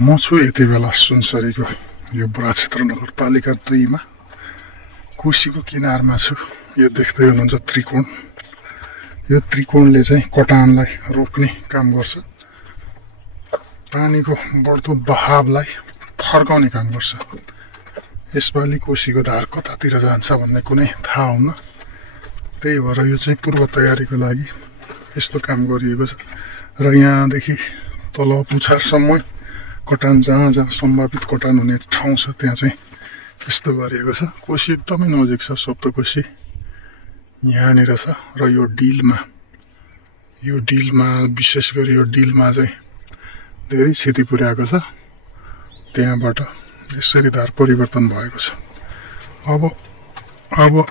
म छु यति बेला सुनसरीको यो बुढा क्षेत्र नगरपालिका 2 मा कोसीको किनारमा छु। यो देख्दै हुनुहुन्छ त्रिकोण। यो त्रिकोणले चाहिँ कटानलाई रोक्ने काम गर्छ, पानीको बढ्दो बहावलाई फर्काउने काम गर्छ। यसपालि कोसीको धार कतातिर जान्छ भन्ने कुनै थाहा हुन्न, त्यही भएर यो चाहिँ पूर्व तयारीको लागि यस्तो काम गरिएको छ। र यहाँदेखि तल पुछारसम्म कटान जहाँ जहाँ सम्भावित कटान हुने ठाउँ छ त्यहाँ चाहिँ यस्तो गरिएको छ। कोसी एकदमै नजिक छ, सप्तकोशी यहाँनिर छ। र यो डिलमा विशेष गरी यो डिलमा चाहिँ धेरै क्षति पुर्याएको छ। त्यहाँबाट यसरी धार परिवर्तन भएको छ। अब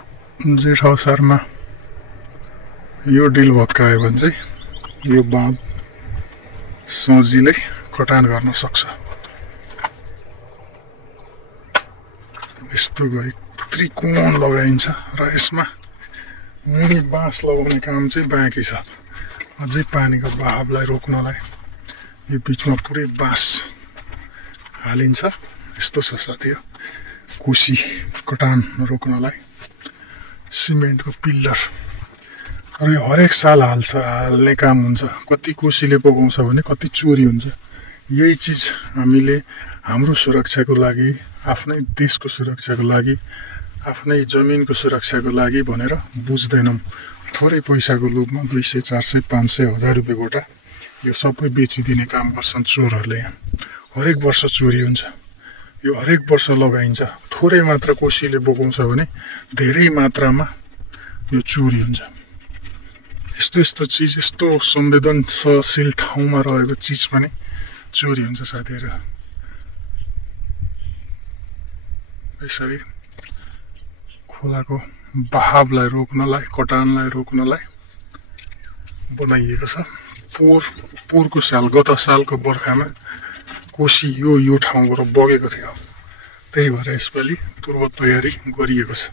जेठ असारमा यो डिल भत्कायो भने चाहिँ यो बाँध सजिलै कटान गर्न सक्छ। यस्तो गरी त्रिकोण लगाइन्छ र यसमा मुनि बाँस लगाउने काम चाहिँ बाँकी छ। अझै पानीको बहावलाई रोक्नलाई यो बिचमा पुरै बाँस हालिन्छ। यस्तो छ साथी, कोसी कटान रोक्नलाई सिमेन्टको पिल्लर र यो हरेक साल हाल्ने काम हुन्छ। कति कोसीले बगाउँछ भने कति चोरी हुन्छ। यही चिज हामीले हाम्रो सुरक्षाको लागि, आफ्नै देशको सुरक्षाको लागि, आफ्नै जमिनको सुरक्षाको लागि भनेर बुझ्दैनौँ। थोरै पैसाको लोभमा 200, 400, 500, 1000 रुपियाँ गोटा यो सबै बेचिदिने काम गर्छन् चोरहरूले। यहाँ हरेक वर्ष चोरी हुन्छ, यो हरेक वर्ष लगाइन्छ। थोरै मात्र कोसीले बगाउँछ भने धेरै मात्रामा यो चोरी हुन्छ। यस्तो चिज, यस्तो संवेदनशील ठाउँमा रहेको चिज पनि चोरी हुन्छ साथीहरू। यसरी खोलाको बहावलाई रोक्नलाई, कटानलाई रोक्नलाई बनाइएको छ। पोहोरको साल, गत सालको बर्खामा कोसी यो ठाउँबाट बगेको थियो, त्यही भएर यसपालि पूर्व तयारी गरिएको छ।